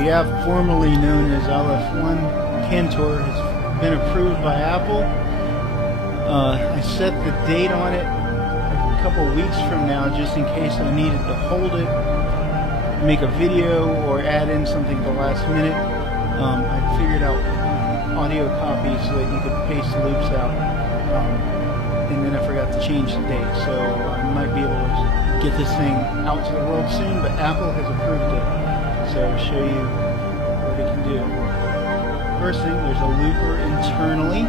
The app formerly known as LF1 Cantor has been approved by Apple. I set the date on it a couple weeks from now just in case I needed to hold it, make a video, or add in something at the last minute. I figured out audio copy so that you could paste the loops out, and then I forgot to change the date, so I might be able to get this thing out to the world soon, but Apple has approved it, so I'll show you what it can do. First thing, there's a looper internally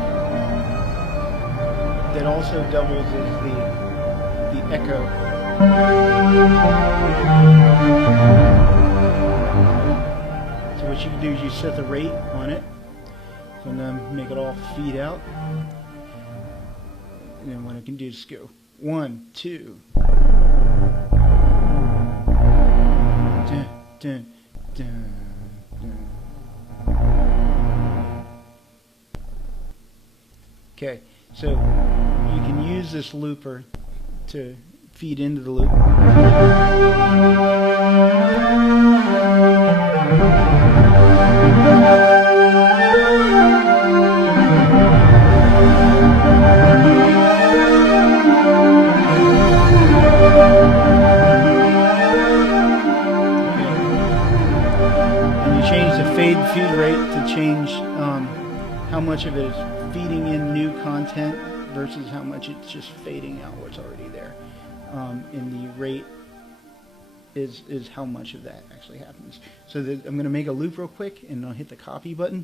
that also doubles as the echo. So what you can do is you set the rate on it, and then make it all feed out. And then what I can do is just go 1, 2. Dun, dun, dun, dun. Okay, so you can use this looper to feed into the loop. Feed rate to change how much of it is feeding in new content versus how much it's just fading out what's already there. And the rate is how much of that actually happens. So I'm going to make a loop real quick, and I'll hit the copy button.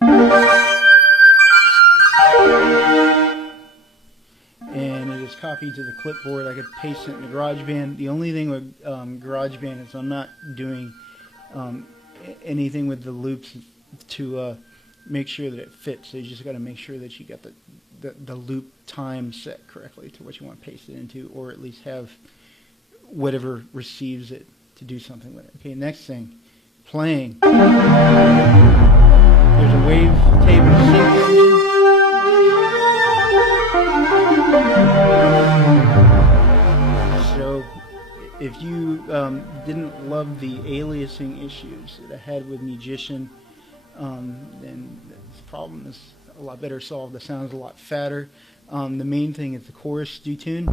And it is copied to the clipboard. I could paste it in the GarageBand. The only thing with GarageBand is I'm not doing anything with the loops to make sure that it fits. So you just got to make sure that you got the loop time set correctly to what you want to paste it into, or at least have whatever receives it to do something with it. Okay, next thing, playing. There's a wavetable sync engine. So if you didn't love the aliasing issues that I had with Musician, then this problem is a lot better solved. The sound's a lot fatter. The main thing is the chorus detune.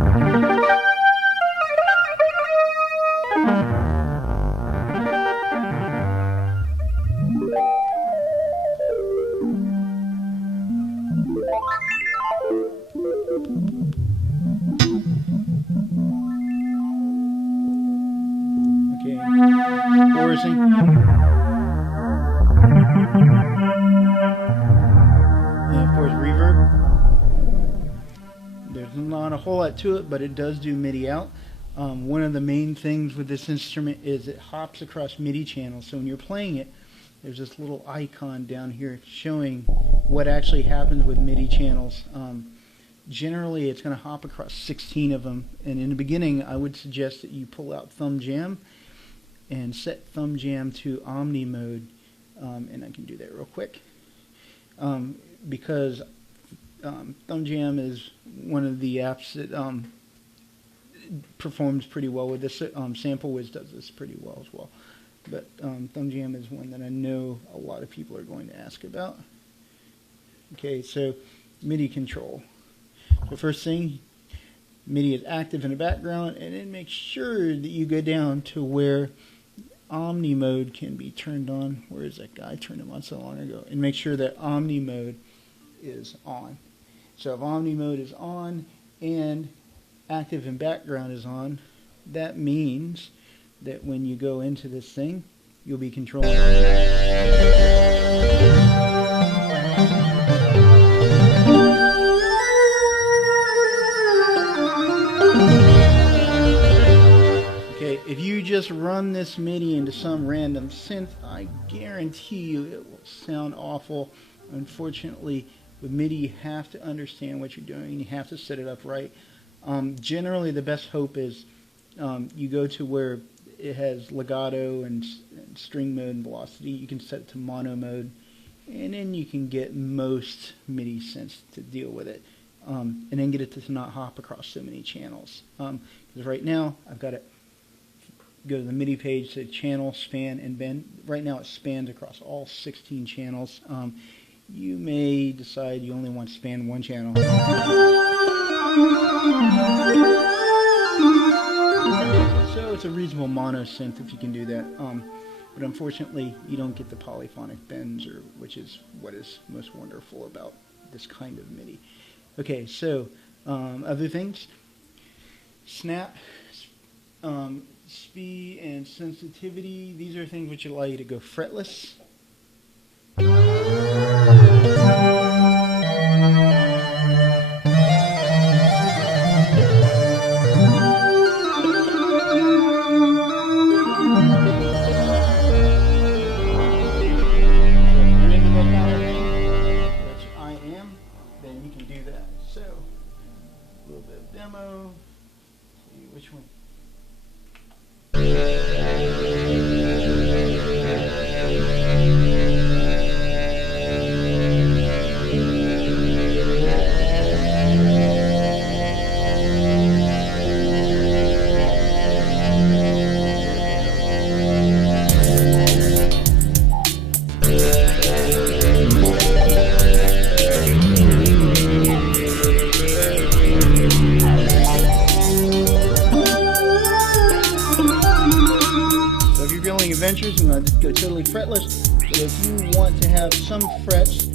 Okay, chorusing. And of course, reverb. There's not a whole lot to it, but it does do MIDI out. One of the main things with this instrument is it hops across MIDI channels. So when you're playing it, there's this little icon down here showing what actually happens with MIDI channels. Generally, it's going to hop across 16 of them. And in the beginning, I would suggest that you pull out Thumb Jam and set Thumb Jam to Omni mode. And I can do that real quick. Because Thumb Jam is one of the apps that performs pretty well with this. Sample Wiz does this pretty well as well. But Thumb Jam is one that I know a lot of people are going to ask about. Okay, so MIDI control. So first thing, MIDI is active in the background, and then make sure that you go down to where Omni mode can be turned on. Where is that guy? I turned him on so long ago. And make sure that Omni mode is on. So if Omni mode is on and active in background is on, that means that when you go into this thing, you'll be controlling. Okay, if you just run this MIDI into some random synth, I guarantee you it will sound awful. Unfortunately, with MIDI, you have to understand what you're doing. You have to set it up right. Generally, the best hope is you go to where it has legato and string mode and velocity. You can set it to mono mode, and then you can get most MIDI synths to deal with it, and then get it to not hop across so many channels. Because right now, I've got it go to the MIDI page to channel, span, and bend. Right now it spans across all 16 channels. You may decide you only want to span one channel. So it's a reasonable mono synth if you can do that. But unfortunately, you don't get the polyphonic bends, which is what is most wonderful about this kind of MIDI. Okay, so other things. Snap, speed, and sensitivity. These are things which allow you to go fretless. Demo. See which one. Adventures and go totally fretless, but if you want to have some frets,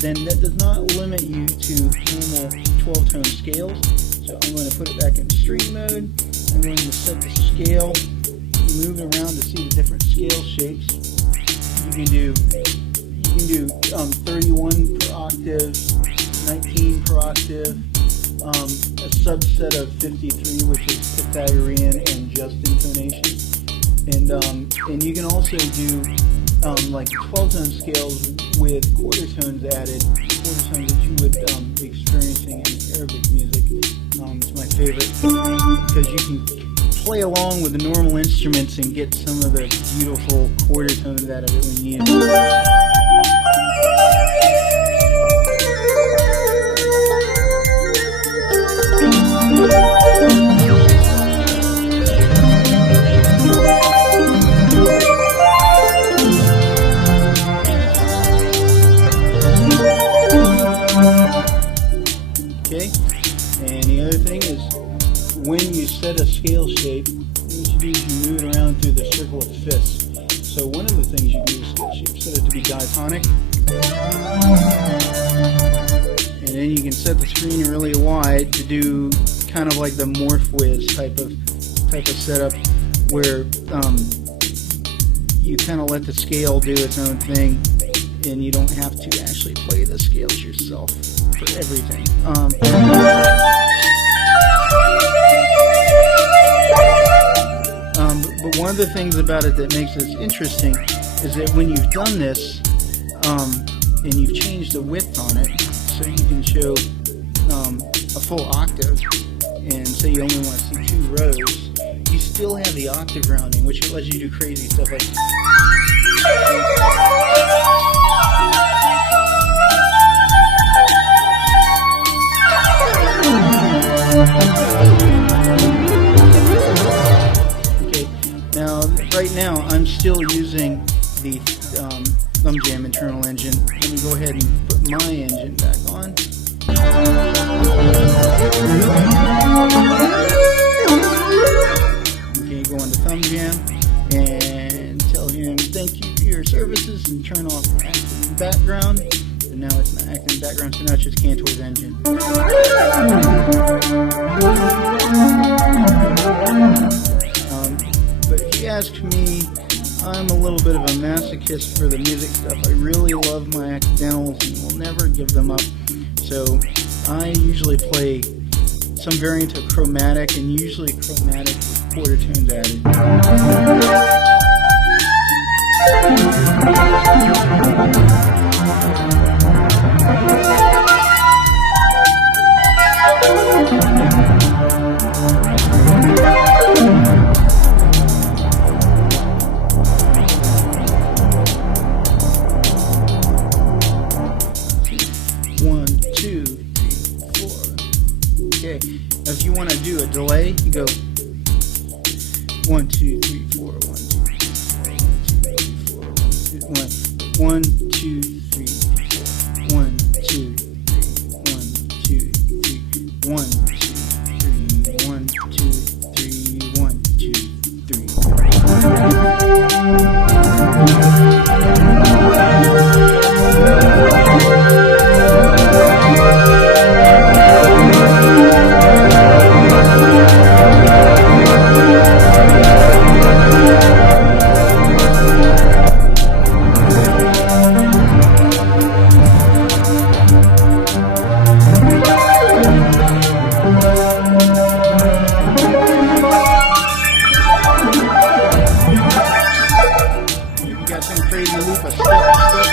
then that does not limit you to normal 12-tone scales. So I'm going to put it back in stream mode. I'm going to set the scale, move around to see the different scale shapes. You can do 31 per octave, 19 per octave, a subset of 53, which is Pythagorean and just intonation. And you can also do like 12-tone scales with quarter tones added, quarter tones that you would be experiencing in Arabic music. It's my favorite because you can play along with the normal instruments and get some of the beautiful quarter tones out of it when you need it. Okay, and the other thing is when you set a scale shape, what you do is you move it around through the circle of fifths. So one of the things you do with scale shape, set it to be diatonic, and then you can set the screen really wide to do kind of like the Morph Wiz type of setup where you kind of let the scale do its own thing, and you don't have to actually play the scales yourself for everything. But one of the things about it that makes this interesting is that when you've done this and you've changed the width on it, so you can show a full octave, and say you only want to see 2 rows, you still have the octave rounding, which lets you do crazy stuff like right now, I'm still using the Thumb Jam internal engine. Let me go ahead and put my engine back on. Okay, go on to Thumb Jam and tell him thank you for your services and turn off active background. And now it's not active background, so now it's just Cantor's engine. But if you ask me, I'm a little bit of a masochist for the music stuff. I really love my accidentals and will never give them up. So I usually play some variant of chromatic, and usually chromatic with quarter tones added. If you want to do a delay, you go 1, 2, 3, 4. 1, 2, 3, 4. 1, 2, 3. 1, 2, 3. 1, 2, 3. 1, 2, 3. 1, 2, 3. Crazy loop, a step, step.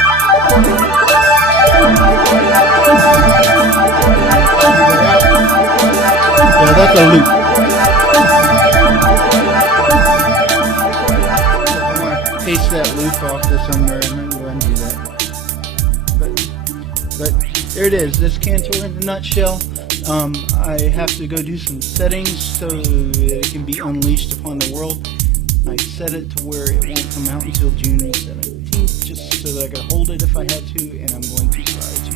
Yeah, that's a loop. I want to paste that loop off to somewhere and then go and do that. But there it is. This Cantor in a nutshell. I have to go do some settings so it can be unleashed upon the world. I set it to where it won't come out until June 17th, just so that I could hold it if I had to, and I'm going to try to